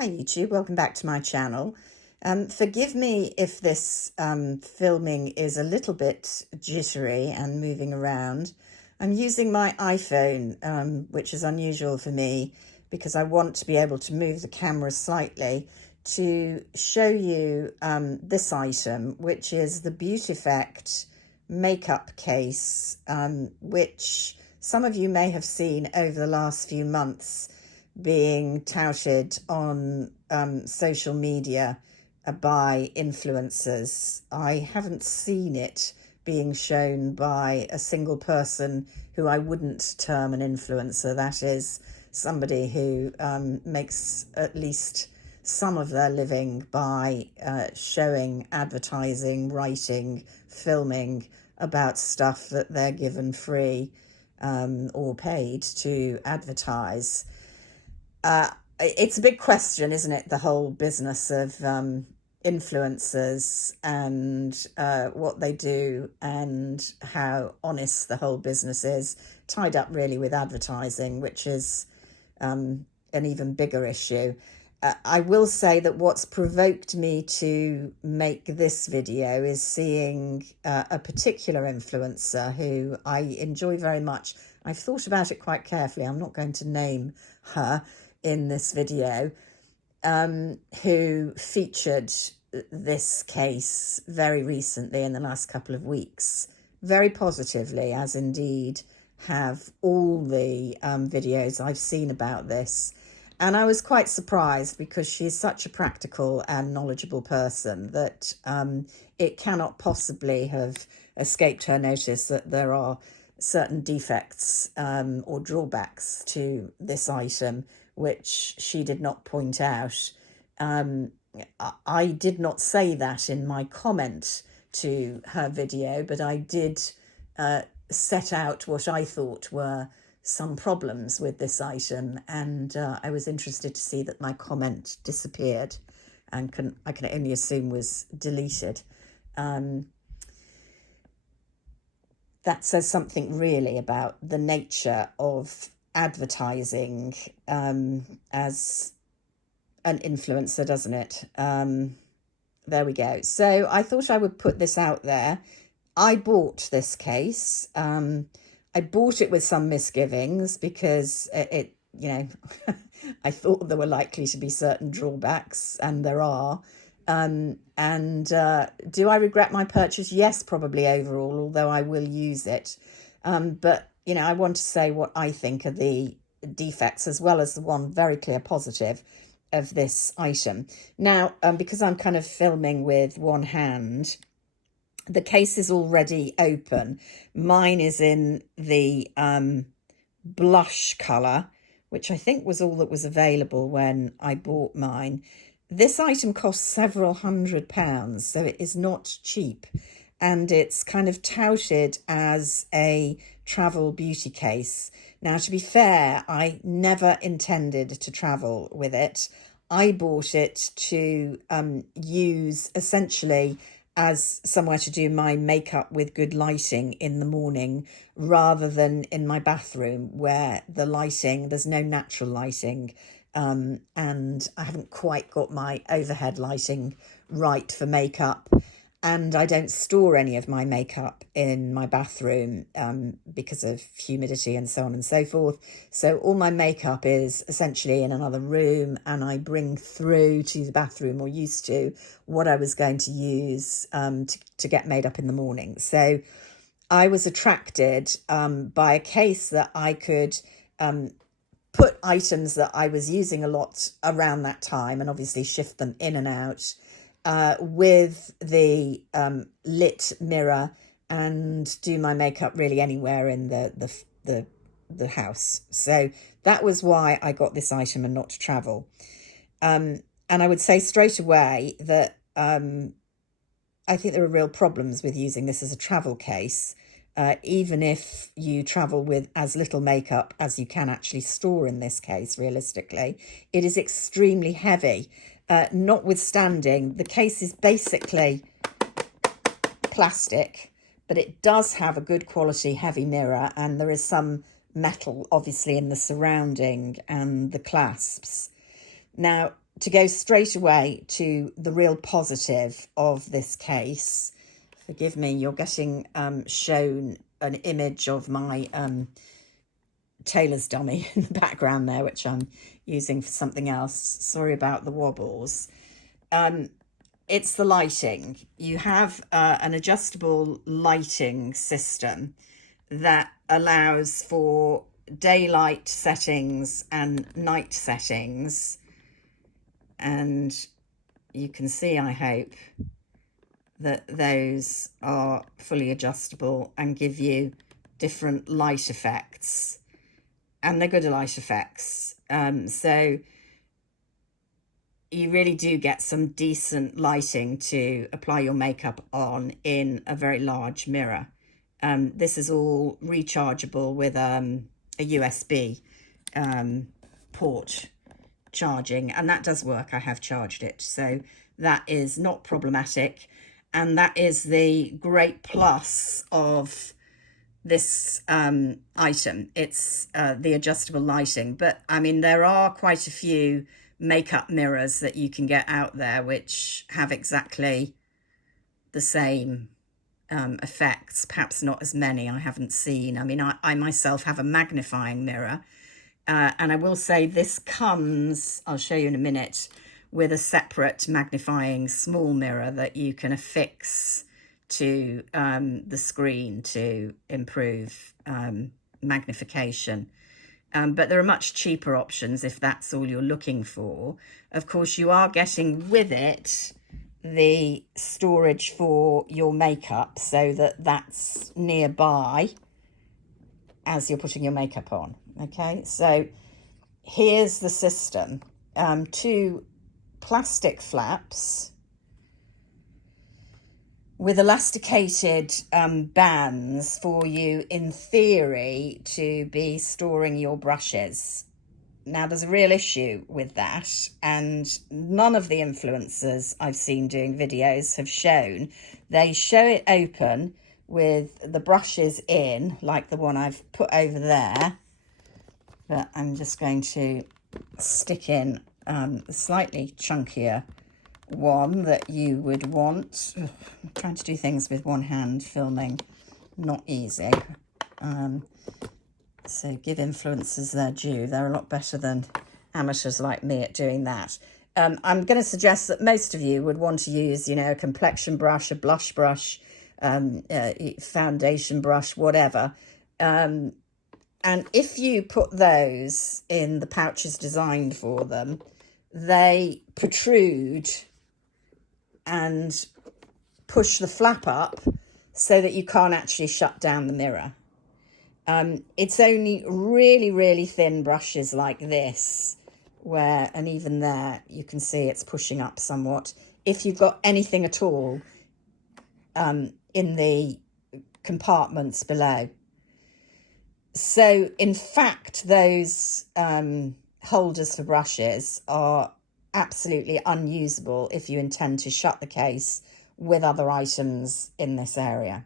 Hi YouTube, welcome back to my channel. Forgive me if this filming is a little bit jittery and moving around. I'm using my iPhone, which is unusual for me because I want to be able to move the camera slightly to show you this item, which is the Beautifect makeup case, which some of you may have seen over the last few months being touted on social media by influencers. I haven't seen it being shown by a single person who I wouldn't term an influencer. That is somebody who makes at least some of their living by showing, advertising, writing, filming about stuff that they're given free or paid to advertise. It's a big question, isn't it? The whole business of influencers and what they do and how honest the whole business is, tied up really with advertising, which is an even bigger issue. I will say that what's provoked me to make this video is seeing a particular influencer who I enjoy very much. I've thought about it quite carefully. I'm not going to name her in this video, who featured this case very recently in the last couple of weeks, very positively, as indeed have all the videos I've seen about this. And I was quite surprised because she's such a practical and knowledgeable person that it cannot possibly have escaped her notice that there are certain defects or drawbacks to this item, which she did not point out. I did not say that in my comment to her video, but I did set out what I thought were some problems with this item, and I was interested to see that my comment disappeared and I can only assume was deleted. That says something really about the nature of advertising as an influencer, doesn't it? There we go. So I thought I would put this out there. I bought this case. I bought it with some misgivings because it I thought there were likely to be certain drawbacks, and there are. Do I regret my purchase? Yes, probably overall, although I will use it. But, I want to say what I think are the defects as well as the one very clear positive of this item. Now, because I'm kind of filming with one hand, the case is already open. Mine is in the blush colour, which I think was all that was available when I bought mine. This item costs several £100s, so it is not cheap. And it's kind of touted as a travel beauty case. Now, to be fair, I never intended to travel with it. I bought it to use essentially as somewhere to do my makeup with good lighting in the morning, rather than in my bathroom where there's no natural lighting. And I haven't quite got my overhead lighting right for makeup. And I don't store any of my makeup in my bathroom because of humidity and so on and so forth. So all my makeup is essentially in another room, and I bring through to the bathroom, or used to, what I was going to use to get made up in the morning. So I was attracted by a case that I could put items that I was using a lot around that time and obviously shift them in and out, with the lit mirror, and do my makeup really anywhere in the house. So that was why I got this item and not to travel. And I would say straight away that I think there are real problems with using this as a travel case. Even if you travel with as little makeup as you can actually store in this case, realistically, it is extremely heavy. Notwithstanding, the case is basically plastic, but it does have a good quality heavy mirror, and there is some metal obviously in the surrounding and the clasps. Now, to go straight away to the real positive of this case, forgive me, you're getting shown an image of my tailor's dummy in the background there, which I'm using for something else. Sorry about the wobbles. It's the lighting. You have an adjustable lighting system that allows for daylight settings and night settings. And you can see, I hope, that those are fully adjustable and give you different light effects. And they're good light effects. So you really do get some decent lighting to apply your makeup on in a very large mirror. This is all rechargeable with a USB port charging, and that does work. I have charged it, so that is not problematic. And that is the great plus of this item. It's the adjustable lighting. But I mean, there are quite a few makeup mirrors that you can get out there which have exactly the same effects, perhaps not as many. I haven't seen. I mean, I myself have a magnifying mirror, and I will say this comes, I'll show you in a minute, with a separate magnifying small mirror that you can affix to the screen to improve magnification. But there are much cheaper options if that's all you're looking for. Of course, you are getting with it the storage for your makeup, so that that's nearby as you're putting your makeup on. Okay, so here's the system. Two plastic flaps with elasticated bands for you, in theory, to be storing your brushes. Now, there's a real issue with that, and none of the influencers I've seen doing videos have shown. They show it open with the brushes in, like the one I've put over there, but I'm just going to stick in a slightly chunkier one that you would want. Ugh, I'm trying to do things with one hand filming, not easy. So give influencers their due. They're a lot better than amateurs like me at doing that. I'm going to suggest that most of you would want to use, you know, a complexion brush, a blush brush, foundation brush, whatever. And if you put those in the pouches designed for them, they protrude and push the flap up so that you can't actually shut down the mirror. It's only really, really thin brushes like this where, and even there, you can see it's pushing up somewhat. If you've got anything at all in the compartments below. So, in fact, those holders for brushes are absolutely unusable if you intend to shut the case with other items in this area.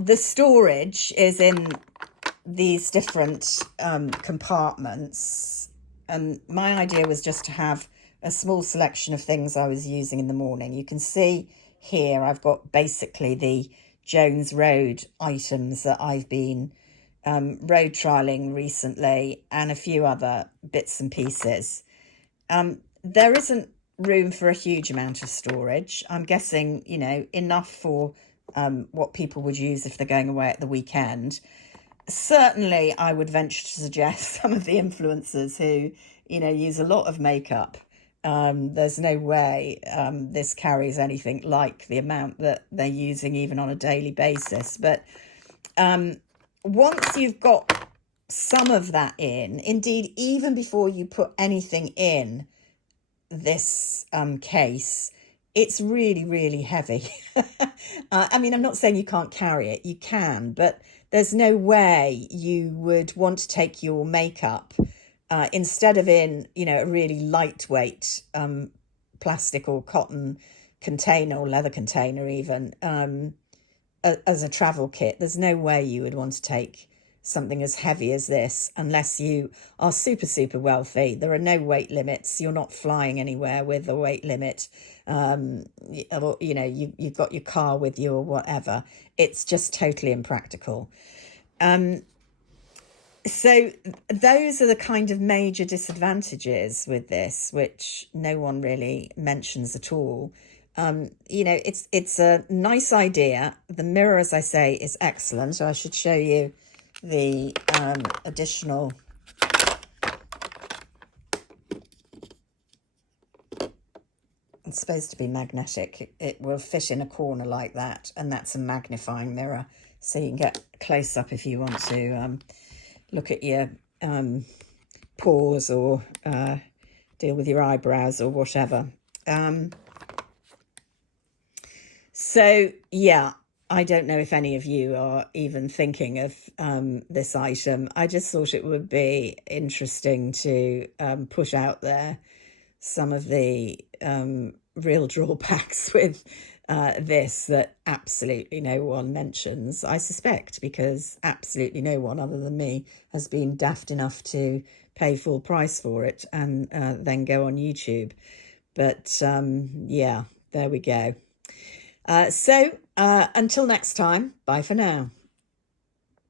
The storage is in these different compartments, and my idea was just to have a small selection of things I was using in the morning. You can see here I've got basically the Jones Road items that I've been road trialing recently, and a few other bits and pieces. There isn't room for a huge amount of storage. I'm guessing, you know, enough for what people would use if they're going away at the weekend. Certainly, I would venture to suggest some of the influencers who, you know, use a lot of makeup. There's no way this carries anything like the amount that they're using even on a daily basis. But once you've got some of that in, indeed, even before you put anything in this case, it's really, really heavy. I mean, I'm not saying you can't carry it. You can, but there's no way you would want to take your makeup instead of in, you know, a really lightweight plastic or cotton container or leather container even as a travel kit. There's no way you would want to take something as heavy as this unless you are super, super wealthy. There are no weight limits. You're not flying anywhere with a weight limit. Or, you know, you've got your car with you or whatever. It's just totally impractical. So those are the kind of major disadvantages with this, which no one really mentions at all. You know, it's a nice idea. The mirror, as I say, is excellent. So I should show you the additional. It's supposed to be magnetic. It will fit in a corner like that, and that's a magnifying mirror, so you can get close up if you want to look at your pores or deal with your eyebrows or whatever. So yeah, I don't know if any of you are even thinking of this item. I just thought it would be interesting to put out there some of the real drawbacks with this that absolutely no one mentions, I suspect, because absolutely no one other than me has been daft enough to pay full price for it and then go on YouTube. But yeah, there we go. So until next time, bye for now.